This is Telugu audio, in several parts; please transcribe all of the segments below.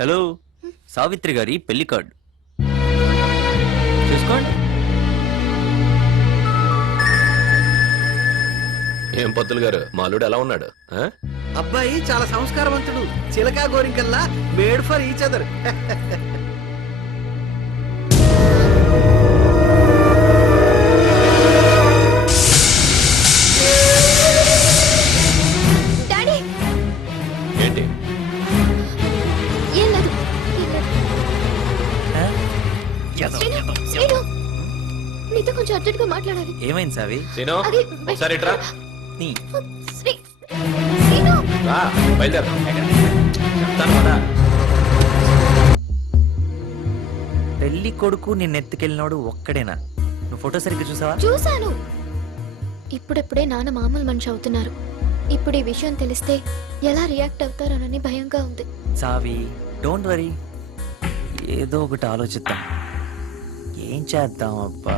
హలో, సావిత్రి గారి పెళ్లి కార్డు చూసుకోండి. ఏం పంతులు గారు, మాలుడు ఎలా ఉన్నాడు? అబ్బాయి చాలా సంస్కారవంతుడు, చిలకా గోరింకల్లా made for each other. Daddy ఏంటి? ఏం లేదు, ఏం లేదు. శ్రీను, నీతో కొంచెం అర్జెంట్ గా మాట్లాడాలి. ఏమైంది సావి? సీను అది ఒకసారి ఇట్రా. శ్రీను, రా, బయలుదేరదాం. చెప్తాను కదా. పెళ్లి కొడుకు నిన్ను ఎత్తుకెళ్ళినాడు ఒక్కడేనా? నువ్వు ఫోటో సరిగ్గా చూసావా? చూశాను. ఇప్పుడెప్పుడే నాన్న మామూలు మనిషి అవుతున్నారు. ఇప్పుడు ఈ విషయం తెలిస్తే ఎలా రియాక్ట్ అవుతారోనని భయంగా ఉంది. సావి, డోంట్ వరీ, ఏదో ఒకటి ఆలోచిద్దాం. ఏం చేద్దాం అబ్బా?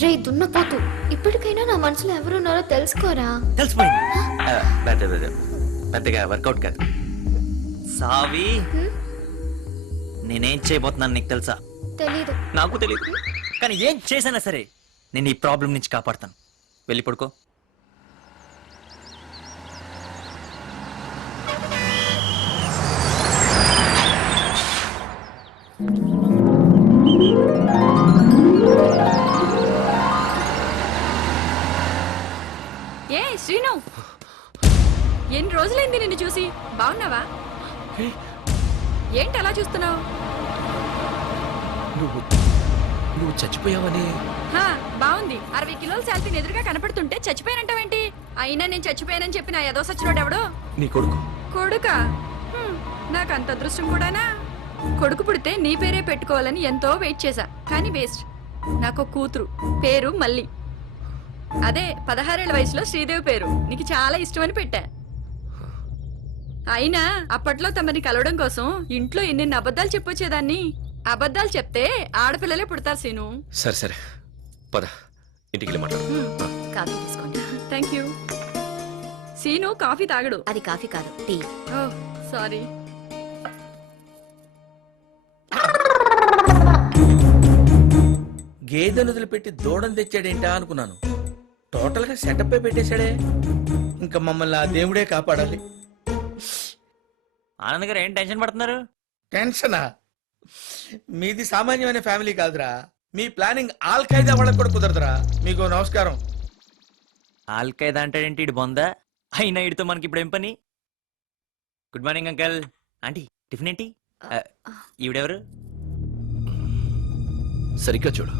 రే దున్నపోతు, ఇప్పటికైనా నా మనసులో ఎవరున్నారో తెలుసుకోరా. తెలిసిపోయింది. పెద్దగా వర్కౌట్ కాదు. సావి, నేనేం చేయబోతున్నాను నీకు తెలుసా? తెలీదు. నాకు తెలియదు, కానీ ఏం చేసినా సరే నేను ఈ ప్రాబ్లం నుంచి కాపాడతాను. వెళ్ళి పడుకో. ఏ శ్రీను, ఎన్ని రోజులైంది నిన్ను చూసి. బాగున్నావా? ఏంటి అలా చూస్తున్నావు? నువ్వు చచ్చిపోయావని. బాగుంది. 60 కిలోల శాలరీని ఎదురుగా కనపడుతుంటే చచ్చిపోయానంటావేంటి? అయినా నేను చచ్చిపోయానని చెప్పి నా ఏదో సచ్చినోడు ఎవడో. నీ కొడుకు. కొడుకా? నాకు అంత అదృష్టం కూడానా? కొడుకు పుడితే నీ పేరే పెట్టుకోవాలని ఎంతో వెయిట్ చేశా, కానీ వేస్ట్. నాకు కూతురు, పేరు మల్లి. అదే 16 ఏళ్ల వయసులో శ్రీదేవి పేరు నీకు చాలా ఇష్టమని పెట్టా. అయినా అప్పట్లో తమని కలవడం కోసం ఇంట్లో ఎన్ని అబద్ధాలు చెప్పొచ్చేదాన్ని. అబద్ధాలు చెప్తే ఆడపిల్లలే పుడతారు సీను. సరే సరే, పద, ఇంటికి వెళ్ళి మాట్లాడు. కాఫీ తీసుకోండి. Thank you. సీను కాఫీ తాగడు. అది కాఫీ కాదు, టీ. ఓ సారీ. గేదెను వదిలిపెట్టి దూడను తెచ్చాడేంటా అనుకున్నాను. టోటల్ గా సెటప్ పెట్టేశాడే. ఇంకా మమ్మల్ని ఆ దేవుడే కాపాడాలి. ఆనంద్ గారు ఏం టెన్షన్ పడుతున్నారు? టెన్షనా? మీది సామాన్యమైన ఫ్యామిలీ కాదురా. మీ ప్లానింగ్ ఆల్ ఖైదా వాళ్ళకి కూడా కుదరదురా. మీకు నమస్కారం. ఆల్కైదా అంటాడేంటి ఇటు బొందా? అయినా ఇడితో మనకి ఇప్పుడు ఏం పని? Good morning uncle. Aunty, tiffin ఏంటి? ఈవిడెవరు? సరిగ్గా చూడు,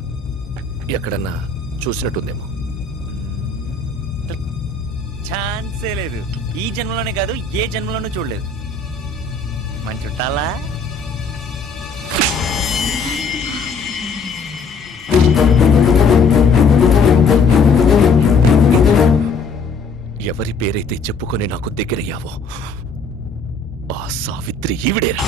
ఎక్కడన్నా చూసినట్టుందేమో. ఛాన్సే లేదు. ఈ జన్మలోనే కాదు, ఏ జన్మలోనూ చూడలేదు. మన చుట్టాలా? ఎవరి పేరైతే చెప్పుకొని నాకు దగ్గరయ్యావో ఆ సావిత్రి ఈవిడేరా.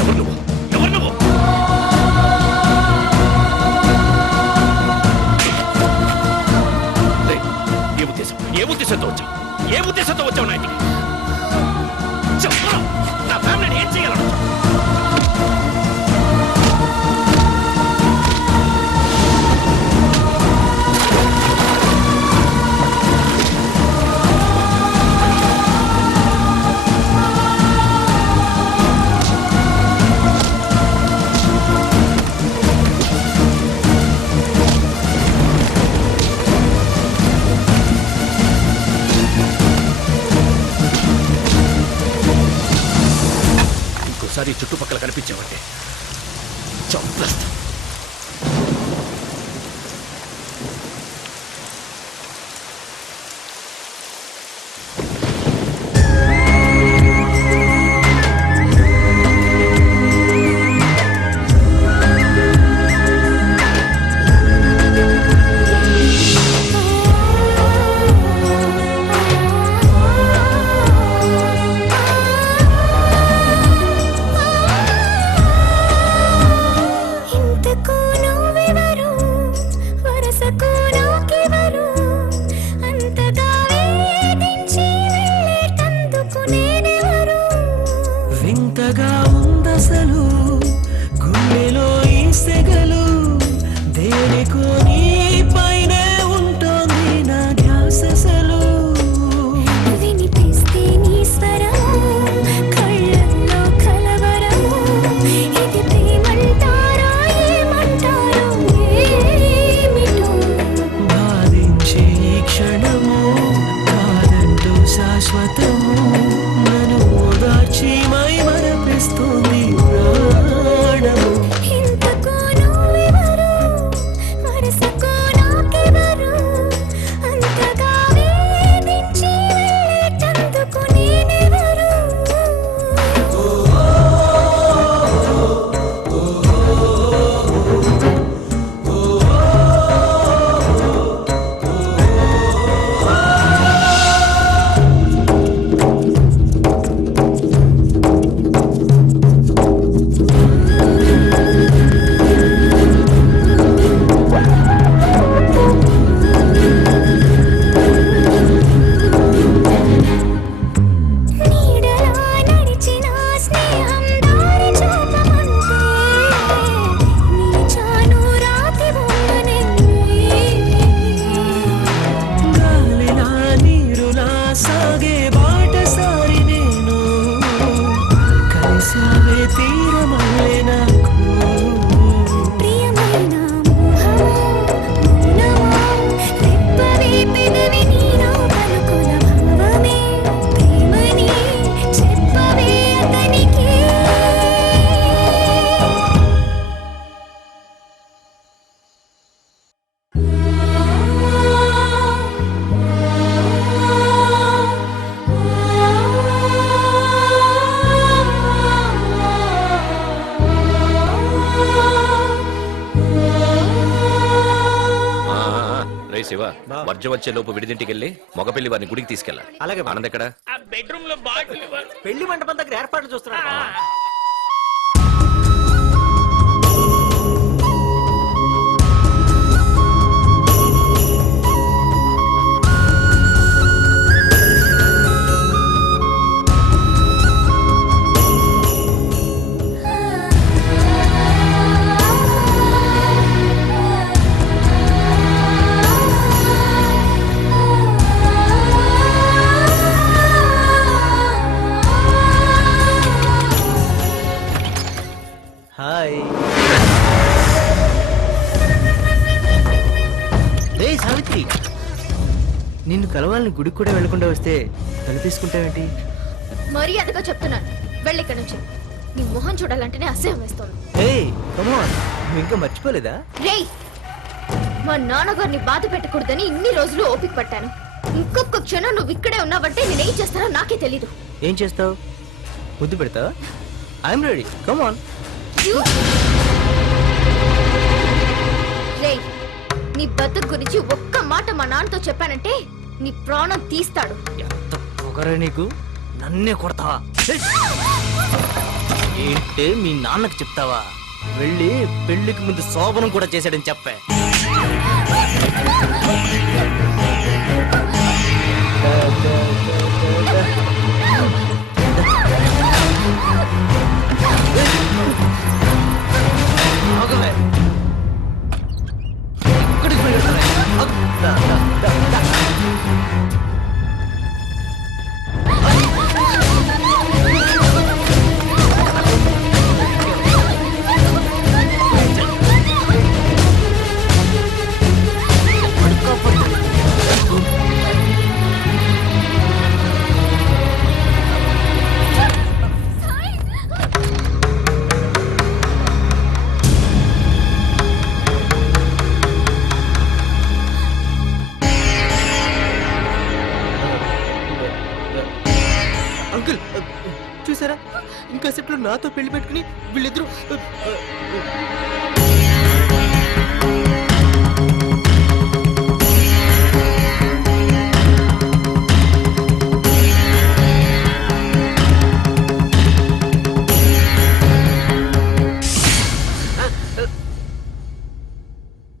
ఎవరు నువ్వు? ఎవరు నువ్వు? ఏ ఉద్దేశంతో వచ్చావు? ఏ ఉద్దేశంతో వచ్చావు నా ఇంటికి? చెప్పరా, నా ఫ్యామిలీని ఏం చేయాలను? ఇంకోసారి చుట్టుపక్కల కనిపించావంటే చంపేస్తా. సాగే బాటసారి నేను కలిసావే తీరమల్లే నాకు ప్రియమైన మోహమా, మౌనమా, రెప్పవే పెదవి నీలో పలుకుల భావమే, ప్రేమని చెప్పవే అతనికి. రే శివ వర్జం వచ్చే లోపు విడిదింటికి వెళ్ళి మగపెళ్లి వారిని గుడికి తీసుకెళ్ళాలి. అలాగే బా. ఆనంద్ ఎక్కడ? ఆ బెడ్రూమ్ లో బాటిల్ పెళ్లి మండపం దగ్గర ఏర్పాట్లు చూస్తున్నాడు. హాయ్ రే సావిత్రి, నిన్ను కలవాలని గుడికి కూడా వెళ్లకుండా వస్తే తల తీసుకుంటావేంటి? మర్యాదగా చెప్తున్నాను, వెళ్ళి ఇక్కడి నుంచి. నీ మొహం చూడాలంటేనే అసహ్యం వేస్తోంది. ఏయ్ కమాన్, నువ్వు ఇంకా మర్చిపోలేదా? రేయ్, మా నాన్నగారిని బాధ పెట్టకూడదని ఇన్ని రోజులు ఓపిక పట్టాను. ఇంకొక క్షణం నువ్వు ఇక్కడే ఉన్నావంటే నేనేం చేస్తానో నాకే తెలీదు. ఏం చేస్తావు? ముద్దు పెడతావా? ఐఎమ్ రెడీ, కమాన్. రేయ్, నీ బతుకు గురించి ఒక్క మాట మా నాన్నతో చెప్పానంటే నీ ప్రాణం తీస్తాడు. ఎంత పొగరే నీకు, నన్నే కొడతావా? ఏంటే మీ నాన్నకు చెప్తావా? వెళ్ళి పెళ్లికి ముందు శోభనం కూడా చేశాడని చెప్పే. ఆగవే. ఎక్కడికి వెళ్ళిపోతున్నావే? దా, దా, దా, దా. అంకుల్ చూసారా, ఇంకాసేపులో నాతో పెళ్లి పెట్టుకుని వీళ్ళిద్దరూ.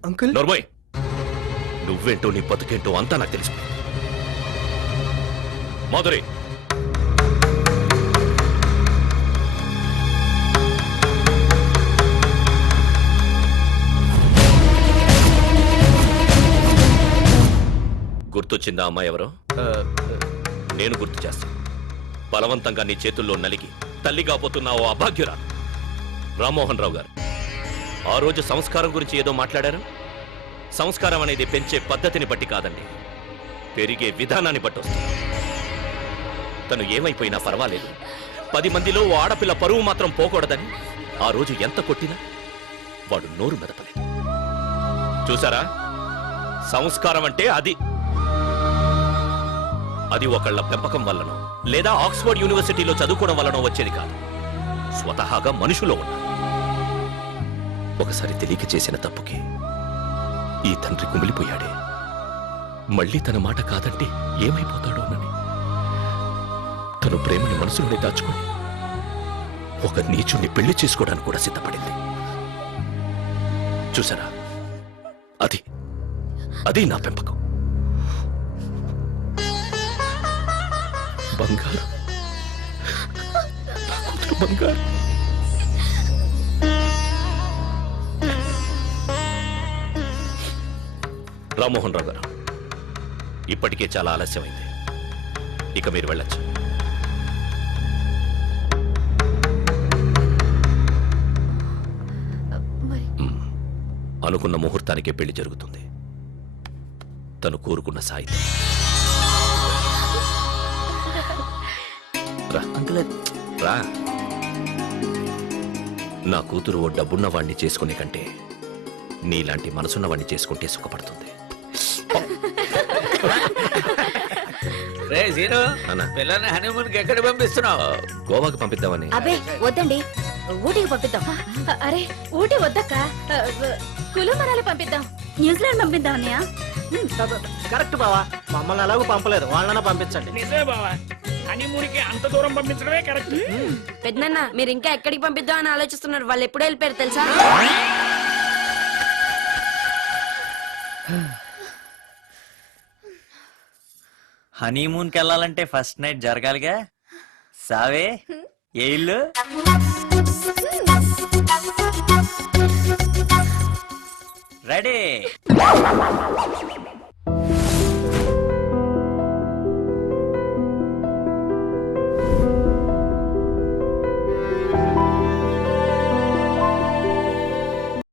అంకుల్ నోర్మోయ్, నువ్వేంటో నీ బతుకేంటో అంతా నాకు తెలుసు. మాధురి, గుర్తొచ్చిందా అమ్మాయి ఎవరో? నేను గుర్తు చేస్తాను. బలవంతంగా నీ చేతుల్లో నలిగి తల్లి కాబోతున్న ఓ అభాగ్యురా రామ్మోహన్ రావు గారు. ఆ రోజు సంస్కారం గురించి ఏదో మాట్లాడారు. సంస్కారం అనేది పెంచే పద్ధతిని బట్టి కాదండి, పెరిగే విధానాన్ని బట్టి వస్తుంది. తను ఏమైపోయినా పర్వాలేదు, 10 మందిలో ఓ ఆడపిల్ల పరువు మాత్రం పోకూడదని ఆ రోజు ఎంత కొట్టినా వాడు నోరు మెదపలేదు. చూసారా, సంస్కారం అంటే అది ఒకళ్ళ పెంపకం వల్లనో లేదా ఆక్స్ఫర్డ్ యూనివర్సిటీలో చదువుకోవడం వల్లనో వచ్చేది కాదు, స్వతహాగా మనుషులో ఉన్న. ఒకసారి తెలియక చేసిన తప్పుకి ఈ తండ్రి కుమిలిపోయాడే. మళ్ళీ తన మాట కాదంటే ఏమైపోతాడోనని తను ప్రేమని మనసులోనే దాచుకొని ఒక నీచుణ్ణి పెళ్లి చేసుకోవడానికి కూడా సిద్ధపడింది. చూసారా, అది నా పెంపకం. బంగారు, నా కూతురు బంగారు. రామ్మోహన్ రావు గారు, ఇప్పటికే చాలా ఆలస్యమైంది. ఇక మీరు వెళ్ళొచ్చు. మరి అనుకున్న ముహూర్తానికే పెళ్లి జరుగుతుంది. తను కోరుకున్న సాయితో. రా అంకుల్ రా. నా కూతురు ఓ డబ్బున్న వాణ్ణి చేసుకునే కంటే నీలాంటి మనసున్న వాణ్ణి చేసుకుంటే సుఖపడుతుంది. రే సీను, అన్నా. పిల్లల్ని హనీమూన్ కి ఎక్కడ పంపిస్తున్నావు? గోవాకి పంపిద్దామని. అబే వద్దండి, ఊటీకి పంపిద్దాం. అరే ఊటీ వద్దక్క, కులు మనాలి పంపిద్దాం. న్యూజిలాండ్ పంపిద్దాం అన్నయ్య. కరెక్ట్ బావా, మమ్మల్ని ఎలాగో పంపలేదు, వాళ్ళన పంపించండి. నిజమే బావా, హనీమూన్కి అంత దూరం పంపించడమే కరెక్ట్. పెద్దన్న మీరు ఇంకా ఎక్కడికి పంపిద్దాం అని ఆలోచిస్తున్నారు. వాళ్ళు ఎప్పుడు వెళ్ళిపోయారు తెలుసా? హనీమూన్కి వెళ్ళాలంటే ఫస్ట్ నైట్ జరగాలిగా. సావే ఏ ఇల్లు? రెడీ.